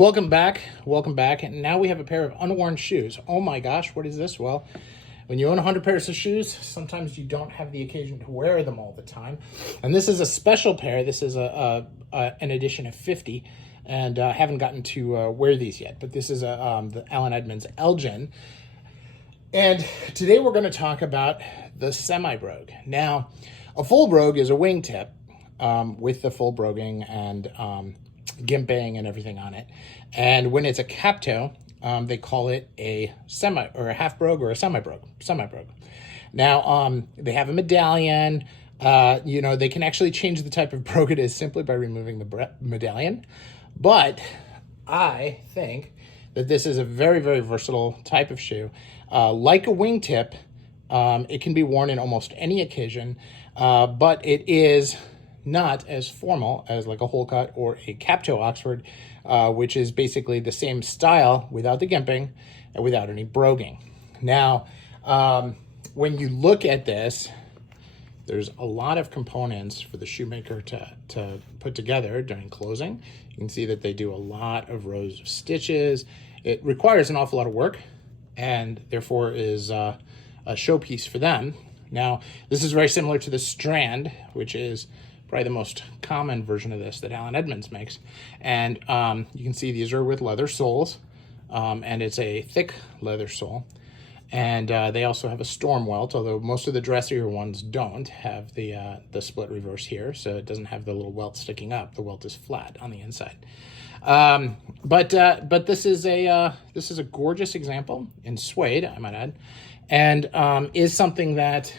Welcome back. Welcome back. And now we have a pair of unworn shoes. Oh my gosh, what is this? Well, when you own 100 pairs of shoes, sometimes you don't have the occasion to wear them all the time. And this is a special pair. This is an edition of 50. And I haven't gotten to wear these yet. But this is the Allen Edmonds Elgin. And today we're going to talk about the semi-brogue. Now, a full brogue is a wingtip with the full broguing and gimping and everything on it. And when it's a cap toe, they call it a semi or a half brogue or a semi-brogue. Now, they have a medallion. They can actually change the type of brogue it is simply by removing the medallion. But I think that this is a very, very versatile type of shoe. Like a wingtip, it can be worn in almost any occasion, but it is not as formal as like a hole cut or a cap toe Oxford, which is basically the same style without the gimping and without any broguing. Now, when you look at this, there's a lot of components for the shoemaker to put together during closing. You can see that they do a lot of rows of stitches. It requires an awful lot of work and therefore is a showpiece for them. Now, this is very similar to the Strand, which is probably the most common version of this that Allen Edmonds makes. And you can see these are with leather soles, and it's a thick leather sole. And they also have a storm welt, although most of the dressier ones don't have the split reverse here, so it doesn't have the little welt sticking up. The welt is flat on the inside. But this is a gorgeous example in suede, I might add, and is something that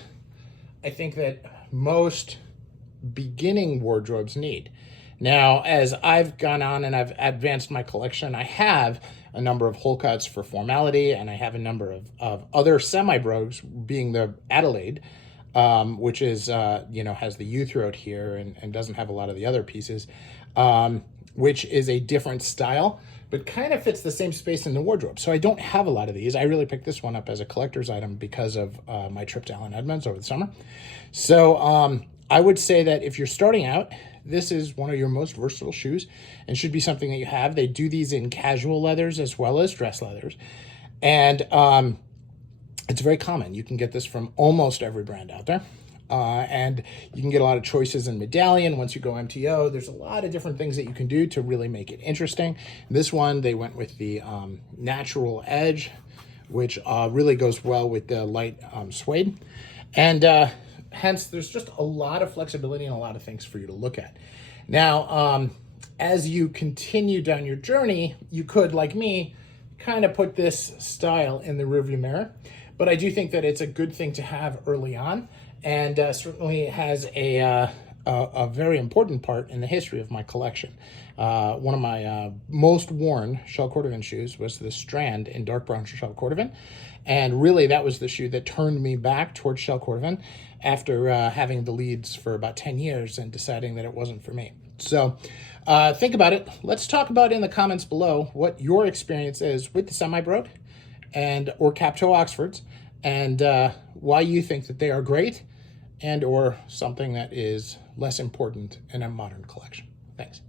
I think that most beginning wardrobes need. Now, as I've gone on and I've advanced my collection, I have a number of hole cuts for formality, and I have a number of other semi-brogues, being the Adelaide, which is, has the U throat here and doesn't have a lot of the other pieces, which is a different style, but kind of fits the same space in the wardrobe. So I don't have a lot of these. I really picked this one up as a collector's item because of my trip to Allen Edmonds over the summer. So I would say that if you're starting out, this is one of your most versatile shoes and should be something that you have. They do these in casual leathers as well as dress leathers. And it's very common. You can get this from almost every brand out there. And you can get a lot of choices in medallion. Once you go MTO, there's a lot of different things that you can do to really make it interesting. This one, they went with the natural edge, which really goes well with the light suede. And hence, there's just a lot of flexibility and a lot of things for you to look at. Now, as you continue down your journey, you could, like me, kind of put this style in the rearview mirror. But I do think that it's a good thing to have early on, and certainly has a very important part in the history of my collection. One of my most worn shell cordovan shoes was the Strand in dark brown shell cordovan. And really, that was the shoe that turned me back towards shell cordovan after having the leads for about 10 years and deciding that it wasn't for me. So think about it. Let's talk about in the comments below what your experience is with the semi-brogue or cap toe Oxfords, and why you think that they are great and or something that is less important in a modern collection. Thanks.